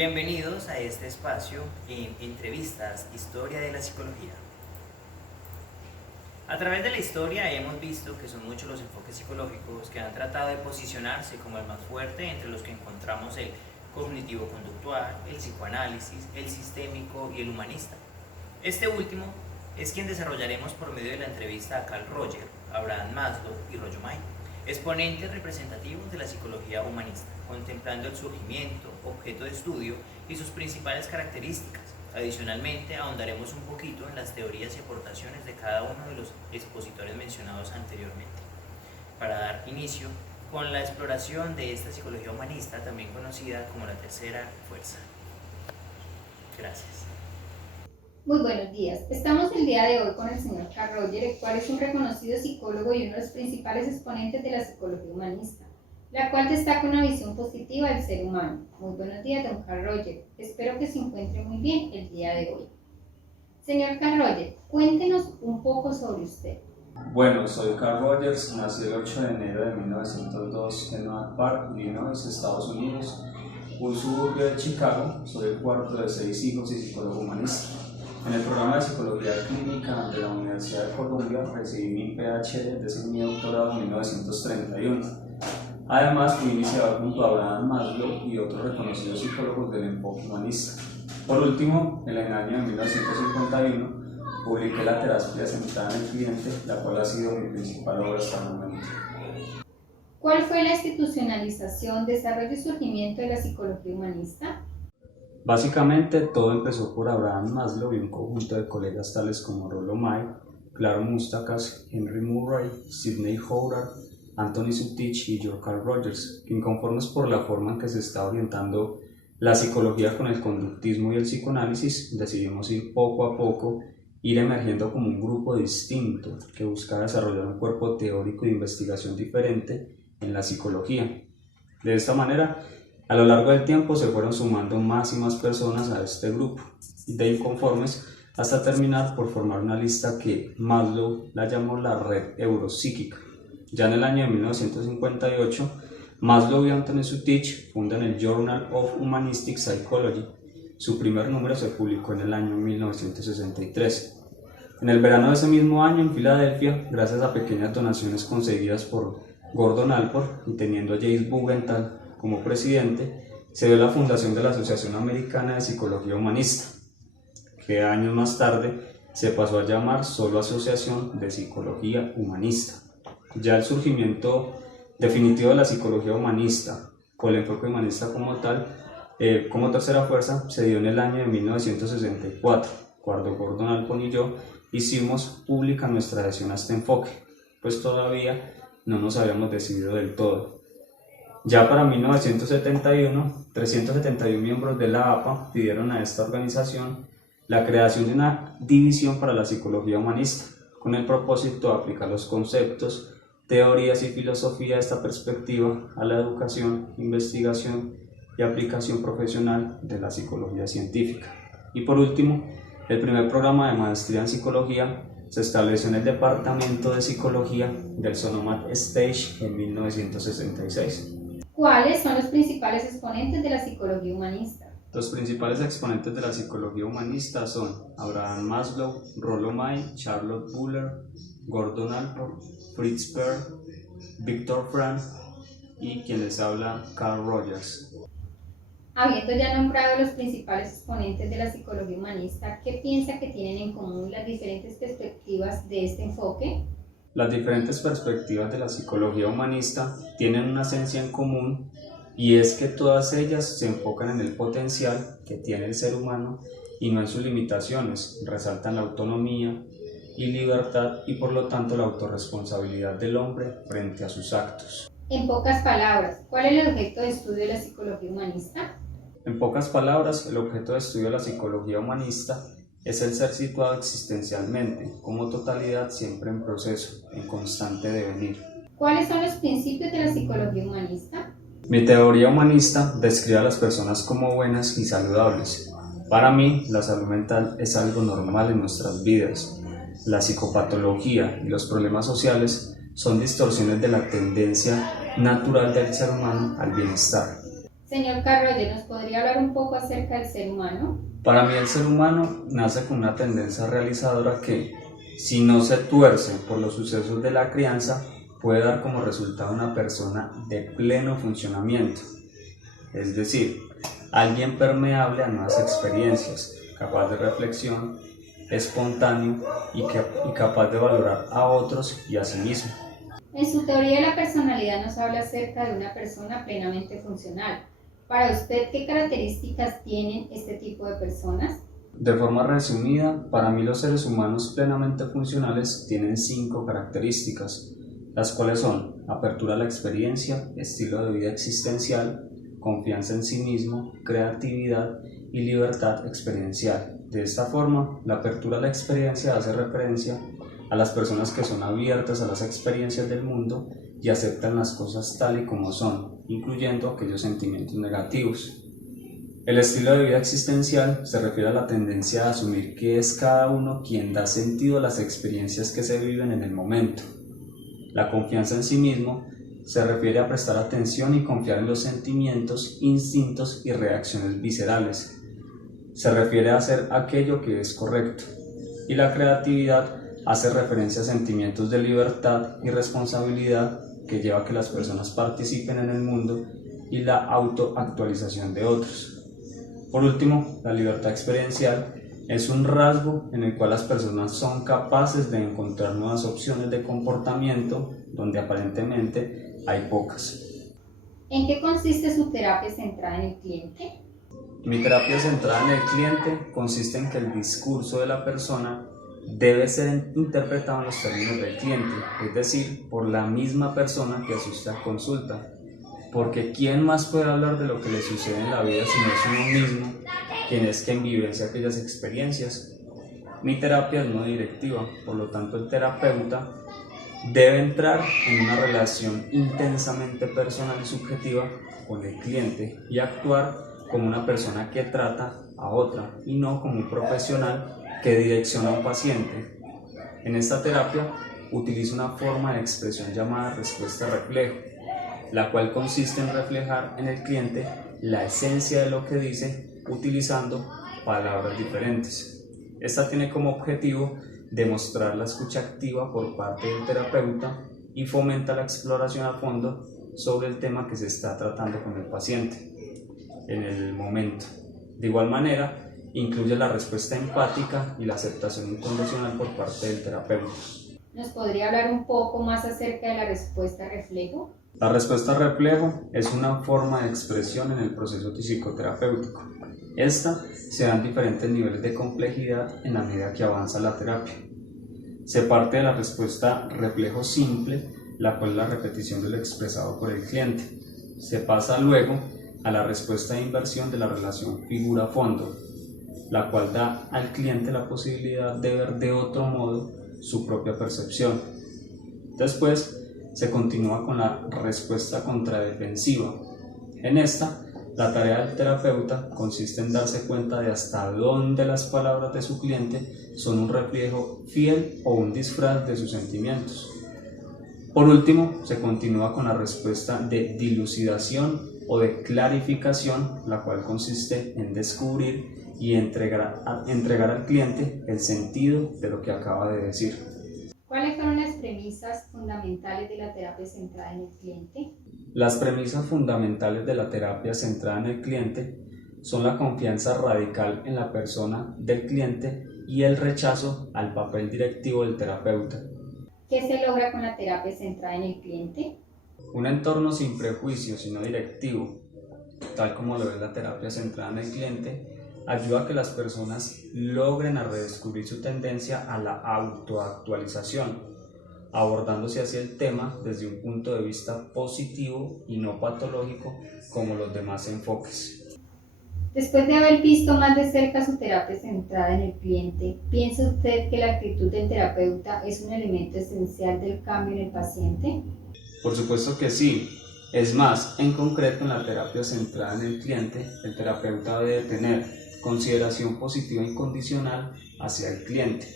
Bienvenidos a este espacio en Entrevistas, Historia de la Psicología. A través de la historia hemos visto que son muchos los enfoques psicológicos que han tratado de posicionarse como el más fuerte, entre los que encontramos el cognitivo-conductual, el psicoanálisis, el sistémico y el humanista. Este último es quien desarrollaremos por medio de la entrevista a Carl Rogers, Abraham Maslow y Rollo May, exponentes representativos de la psicología humanista, contemplando el surgimiento, objeto de estudio y sus principales características. Adicionalmente, ahondaremos un poquito en las teorías y aportaciones de cada uno de los expositores mencionados anteriormente, para dar inicio con la exploración de esta psicología humanista, también conocida como la tercera fuerza. Gracias. Muy buenos días. Estamos el día de hoy con el señor Carl Rogers, el cual es un reconocido psicólogo y uno de los principales exponentes de la psicología humanista, la cual destaca una visión positiva del ser humano. Muy buenos días, don Carl Rogers. Espero que se encuentre muy bien el día de hoy. Señor Carl Rogers, cuéntenos un poco sobre usted. Bueno, soy Carl Rogers, nací el 8 de enero de 1902 en Oak Park, Illinois, Estados Unidos, un suburbio de Chicago. Soy el cuarto de 6 hijos y psicólogo humanista. En el programa de Psicología Clínica de la Universidad de Columbia recibí mi PhD, es decir, mi doctorado en 1931. Además, fui iniciador junto a Abraham Maslow y otros reconocidos psicólogos del enfoque humanista. Por último, en el año de 1951, publiqué La terapia centrada en el cliente, la cual ha sido mi principal obra hasta el momento. ¿Cuál fue la institucionalización, desarrollo y surgimiento de la psicología humanista? Básicamente, todo empezó por Abraham Maslow y un conjunto de colegas tales como Rollo May, Claro Mustakas, Henry Murray, Sidney Howard, Anthony Subtich y George Carl Rogers, que inconformes por la forma en que se está orientando la psicología con el conductismo y el psicoanálisis, decidimos ir poco a poco, ir emergiendo como un grupo distinto que busca desarrollar un cuerpo teórico de investigación diferente en la psicología. De esta manera, a lo largo del tiempo se fueron sumando más y más personas a este grupo de inconformes hasta terminar por formar una lista que Maslow la llamó la red europsíquica. Ya en el año de 1958, Maslow y Anthony Subtich fundan el Journal of Humanistic Psychology. Su primer número se publicó en el año 1963. En el verano de ese mismo año, en Filadelfia, gracias a pequeñas donaciones conseguidas por Gordon Allport y teniendo a James Bugental como presidente, se dio la fundación de la Asociación Americana de Psicología Humanista, que años más tarde se pasó a llamar solo Asociación de Psicología Humanista. Ya el surgimiento definitivo de la psicología humanista, con el enfoque humanista como tal, como tercera fuerza, se dio en el año de 1964, cuando Gordon Allport y yo hicimos pública nuestra adhesión a este enfoque, pues todavía no nos habíamos decidido del todo. Ya para 1971, 371 miembros de la APA pidieron a esta organización la creación de una división para la psicología humanista, con el propósito de aplicar los conceptos, teorías y filosofía de esta perspectiva a la educación, investigación y aplicación profesional de la psicología científica. Y por último, el primer programa de maestría en psicología se estableció en el Departamento de Psicología del Sonoma State en 1966. ¿Cuáles son los principales exponentes de la psicología humanista? Los principales exponentes de la psicología humanista son Abraham Maslow, Rollo May, Charlotte Buller, Gordon Allport, Fritz Perls, Viktor Frankl y quien les habla, Carl Rogers. Habiendo ya nombrado los principales exponentes de la psicología humanista, ¿qué piensa que tienen en común las diferentes perspectivas de este enfoque? Las diferentes perspectivas de la psicología humanista tienen una esencia en común, y es que todas ellas se enfocan en el potencial que tiene el ser humano y no en sus limitaciones. Resaltan la autonomía y libertad y por lo tanto la autorresponsabilidad del hombre frente a sus actos. En pocas palabras, ¿cuál es el objeto de estudio de la psicología humanista? En pocas palabras, el objeto de estudio de la psicología humanista es el ser situado existencialmente, como totalidad siempre en proceso, en constante devenir. ¿Cuáles son los principios de la psicología humanista? Mi teoría humanista describe a las personas como buenas y saludables. Para mí, la salud mental es algo normal en nuestras vidas. La psicopatología y los problemas sociales son distorsiones de la tendencia natural del ser humano al bienestar. Señor Carroyer, ¿nos podría hablar un poco acerca del ser humano? Para mí el ser humano nace con una tendencia realizadora que, si no se tuerce por los sucesos de la crianza, puede dar como resultado una persona de pleno funcionamiento, es decir, alguien permeable a nuevas experiencias, capaz de reflexión, espontáneo y capaz de valorar a otros y a sí mismo. En su teoría de la personalidad nos habla acerca de una persona plenamente funcional. Para usted, ¿qué características tienen este tipo de personas? De forma resumida, para mí los seres humanos plenamente funcionales tienen 5 características, las cuales son apertura a la experiencia, estilo de vida existencial, confianza en sí mismo, creatividad y libertad experiencial. De esta forma, la apertura a la experiencia hace referencia a las personas que son abiertas a las experiencias del mundo y aceptan las cosas tal y como son, incluyendo aquellos sentimientos negativos. El estilo de vida existencial se refiere a la tendencia a asumir que es cada uno quien da sentido a las experiencias que se viven en el momento. La confianza en sí mismo se refiere a prestar atención y confiar en los sentimientos, instintos y reacciones viscerales. Se refiere a hacer aquello que es correcto. Y la creatividad hace referencia a sentimientos de libertad y responsabilidad que lleva a que las personas participen en el mundo y la autoactualización de otros. Por último, la libertad experiencial es un rasgo en el cual las personas son capaces de encontrar nuevas opciones de comportamiento donde aparentemente hay pocas. ¿En qué consiste su terapia centrada en el cliente? Mi terapia centrada en el cliente consiste en que el discurso de la persona debe ser interpretado en los términos del cliente, es decir, por la misma persona que asiste a consulta. Porque ¿quién más puede hablar de lo que le sucede en la vida si no es uno mismo, quien es quien vivencia aquellas experiencias? Mi terapia es no directiva, por lo tanto el terapeuta debe entrar en una relación intensamente personal y subjetiva con el cliente y actuar como una persona que trata a otra y no como un profesional que direcciona a un paciente. En esta terapia utilizo una forma de expresión llamada respuesta-reflejo, la cual consiste en reflejar en el cliente la esencia de lo que dice utilizando palabras diferentes. Esta tiene como objetivo demostrar la escucha activa por parte del terapeuta y fomenta la exploración a fondo sobre el tema que se está tratando con el paciente en el momento. De igual manera, incluye la respuesta empática y la aceptación incondicional por parte del terapeuta. ¿Nos podría hablar un poco más acerca de la respuesta reflejo? La respuesta reflejo es una forma de expresión en el proceso psicoterapéutico. Esta se da en diferentes niveles de complejidad en la medida que avanza la terapia. Se parte de la respuesta reflejo simple, la cual es la repetición de lo expresado por el cliente. Se pasa luego a la respuesta de inversión de la relación figura-fondo, la cual da al cliente la posibilidad de ver de otro modo su propia percepción. Después se continúa con la respuesta contradefensiva. En esta, la tarea del terapeuta consiste en darse cuenta de hasta dónde las palabras de su cliente son un reflejo fiel o un disfraz de sus sentimientos. Por último, se continúa con la respuesta de dilucidación o de clarificación, la cual consiste en descubrir y entregar al cliente el sentido de lo que acaba de decir. ¿Cuáles fueron las premisas fundamentales de la terapia centrada en el cliente? Las premisas fundamentales de la terapia centrada en el cliente son la confianza radical en la persona del cliente y el rechazo al papel directivo del terapeuta. ¿Qué se logra con la terapia centrada en el cliente? Un entorno sin prejuicios, sino directivo, tal como lo es la terapia centrada en el cliente, ayuda a que las personas logren a redescubrir su tendencia a la autoactualización, abordándose hacia el tema desde un punto de vista positivo y no patológico como los demás enfoques. Después de haber visto más de cerca su terapia centrada en el cliente, ¿piensa usted que la actitud del terapeuta es un elemento esencial del cambio en el paciente? Por supuesto que sí. Es más, en concreto en la terapia centrada en el cliente, el terapeuta debe tener consideración positiva incondicional hacia el cliente,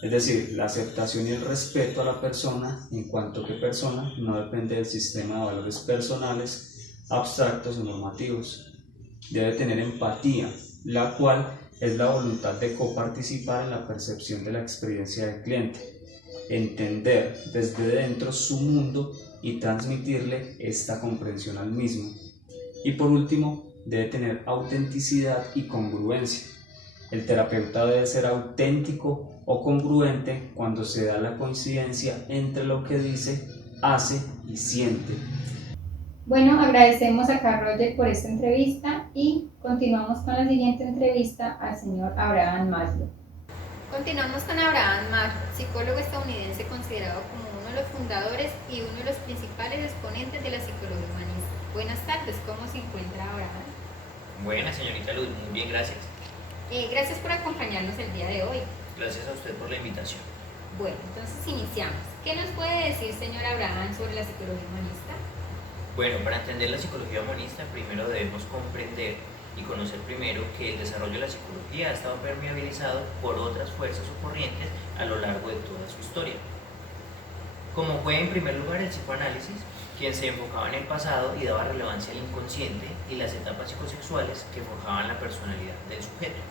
es decir, la aceptación y el respeto a la persona en cuanto que persona no depende del sistema de valores personales abstractos o normativos. Debe tener empatía, la cual es la voluntad de coparticipar en la percepción de la experiencia del cliente, entender desde dentro su mundo y transmitirle esta comprensión al mismo. Y por último, debe tener autenticidad y congruencia. El terapeuta debe ser auténtico o congruente cuando se da la coincidencia entre lo que dice, hace y siente. Bueno, agradecemos a Carl Rogers por esta entrevista y continuamos con la siguiente entrevista al señor Abraham Maslow. Continuamos con Abraham Maslow, psicólogo estadounidense considerado como uno de los fundadores y uno de los principales exponentes de la psicología humanista. Buenas tardes, ¿cómo se encuentra Abraham? Buenas, señorita Luz, muy bien, gracias. Gracias por acompañarnos el día de hoy. Gracias a usted por la invitación. Bueno, entonces iniciamos. ¿Qué nos puede decir, señor Abraham, sobre la psicología humanista? Bueno, para entender la psicología humanista, primero debemos comprender y conocer primero que el desarrollo de la psicología ha estado permeabilizado por otras fuerzas o corrientes a lo largo de toda su historia. Como fue en primer lugar el psicoanálisis, quien se enfocaba en el pasado y daba relevancia al inconsciente y las etapas psicosexuales que forjaban la personalidad del sujeto.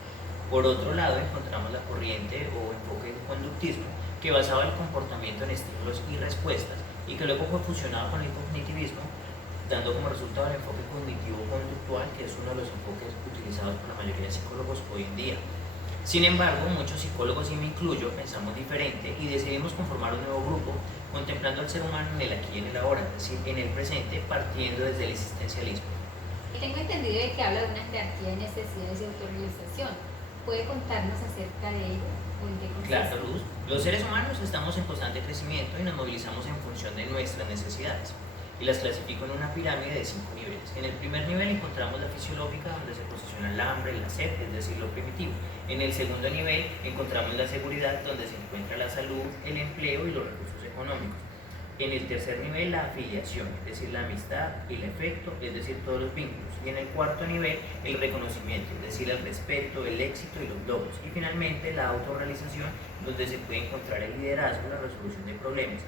Por otro lado, encontramos la corriente o enfoque del conductismo, que basaba el comportamiento en estímulos y respuestas y que luego fue fusionado con el cognitivismo, dando como resultado el enfoque cognitivo-conductual, que es uno de los enfoques utilizados por la mayoría de psicólogos hoy en día. Sin embargo, muchos psicólogos, y me incluyo, pensamos diferente y decidimos conformar un nuevo grupo, contemplando al ser humano en el aquí y en el ahora, es decir, en el presente, partiendo desde el existencialismo. Tengo entendido de que habla de una jerarquía de necesidades y autorrealización. ¿Puede contarnos acerca de ello? ¿O en qué consiste? Claro, Luz. Los seres humanos estamos en constante crecimiento y nos movilizamos en función de nuestras necesidades. Y las clasifico en una pirámide de 5 niveles. En el primer nivel encontramos la fisiológica, donde se posiciona el hambre, la sed, es decir, lo primitivo. En el segundo nivel encontramos la seguridad, donde se encuentra la salud, el empleo y los recursos económicos. En el tercer nivel, la afiliación, es decir, la amistad y el afecto, es decir, todos los vínculos. Y en el cuarto nivel, el reconocimiento, es decir, el respeto, el éxito y los logros. Y finalmente, la autorrealización, donde se puede encontrar el liderazgo, la resolución de problemas.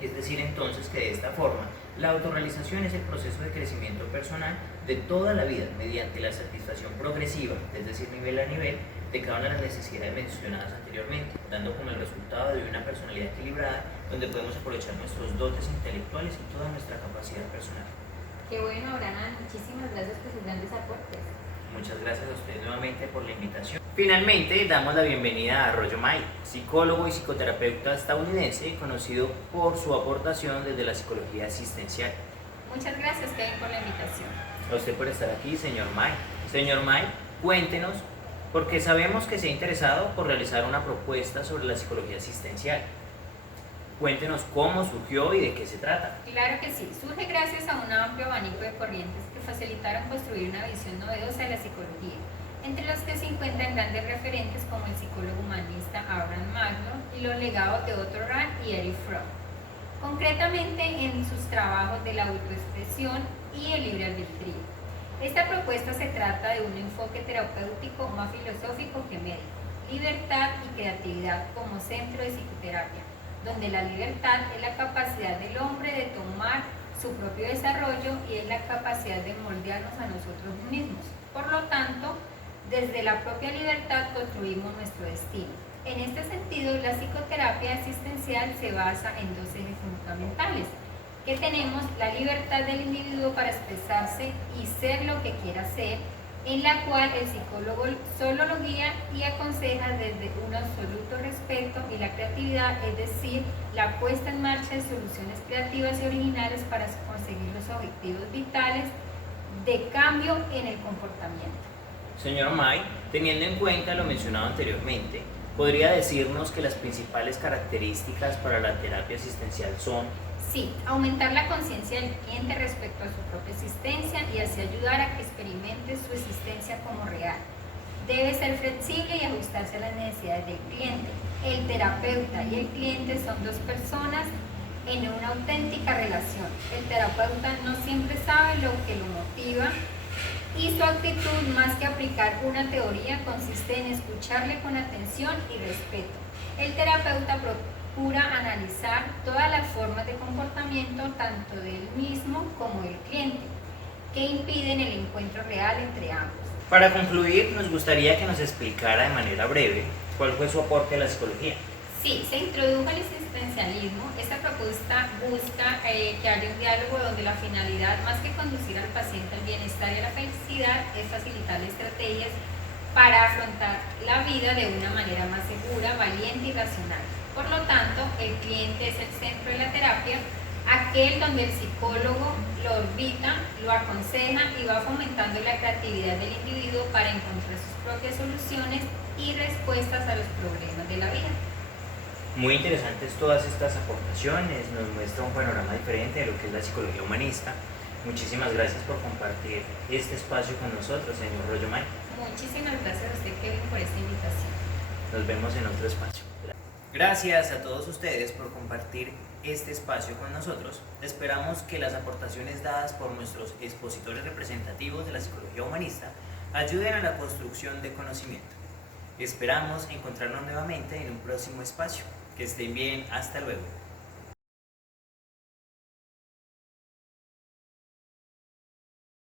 Es decir, entonces, que de esta forma, la autorrealización es el proceso de crecimiento personal de toda la vida mediante la satisfacción progresiva, es decir, nivel a nivel, de cada una de las necesidades mencionadas anteriormente, dando como el resultado de una personalidad equilibrada, donde podemos aprovechar nuestros dotes intelectuales y toda nuestra capacidad personal. Qué bueno, Abraham, muchísimas gracias por sus grandes aportes. Muchas gracias a usted nuevamente por la invitación. Finalmente, damos la bienvenida a Roger May, psicólogo y psicoterapeuta estadounidense, conocido por su aportación desde la psicología asistencial. Muchas gracias, Kevin, por la invitación. A usted por estar aquí, señor May. Señor May, cuéntenos, porque sabemos que se ha interesado por realizar una propuesta sobre la psicología asistencial. Cuéntenos cómo surgió y de qué se trata. Claro que sí, surge gracias a un amplio abanico de corrientes que facilitaron construir una visión novedosa de la psicología, entre los que se encuentran grandes referentes como el psicólogo humanista Abraham Maslow y los legados de Otto Rank y Erich Fromm, concretamente en sus trabajos de la autoexpresión y el libre albedrío. Esta propuesta se trata de un enfoque terapéutico más filosófico que médico, libertad y creatividad como centro de psicoterapia, donde la libertad es la capacidad del hombre de tomar su propio desarrollo y es la capacidad de moldearnos a nosotros mismos. Por lo tanto, desde la propia libertad construimos nuestro destino. En este sentido, la psicoterapia asistencial se basa en dos ejes fundamentales, que tenemos la libertad del individuo para expresarse y ser lo que quiera ser, en la cual el psicólogo solo lo guía y aconseja desde un absoluto respeto y la creatividad, es decir, la puesta en marcha de soluciones creativas y originales para conseguir los objetivos vitales de cambio en el comportamiento. Señor May, teniendo en cuenta lo mencionado anteriormente, ¿podría decirnos que las principales características para la terapia asistencial son? Sí, aumentar la conciencia del cliente respecto a su propia existencia y así ayudar a que experimente su existencia como real. Debe ser flexible y ajustarse a las necesidades del cliente. El terapeuta y el cliente son dos personas en una auténtica relación. El terapeuta no siempre sabe lo que lo motiva y su actitud, más que aplicar una teoría, consiste en escucharle con atención y respeto. El terapeuta procura analizar todas las formas de comportamiento tanto del mismo como del cliente. que impiden el encuentro real entre ambos. Para concluir, nos gustaría que nos explicara de manera breve cuál fue su aporte a la psicología. Sí, se introdujo el existencialismo. Esta propuesta busca que haya un diálogo donde la finalidad, más que conducir al paciente al bienestar y a la felicidad, es facilitarle estrategias para afrontar la vida de una manera más segura, valiente y racional. Por lo tanto, el cliente es el centro de la terapia, aquel donde el psicólogo lo orbita, lo aconseja y va fomentando la creatividad del individuo para encontrar sus propias soluciones y respuestas a los problemas de la vida. Muy interesantes todas estas aportaciones, nos muestra un panorama diferente de lo que es la psicología humanista. Muchísimas gracias por compartir este espacio con nosotros, señor Rollomay. Muchísimas gracias a usted, Kevin, por esta invitación. Nos vemos en otro espacio. Gracias a todos ustedes por compartir este espacio con nosotros. Esperamos que las aportaciones dadas por nuestros expositores representativos de la psicología humanista ayuden a la construcción de conocimiento. Esperamos encontrarnos nuevamente en un próximo espacio. Que estén bien, hasta luego.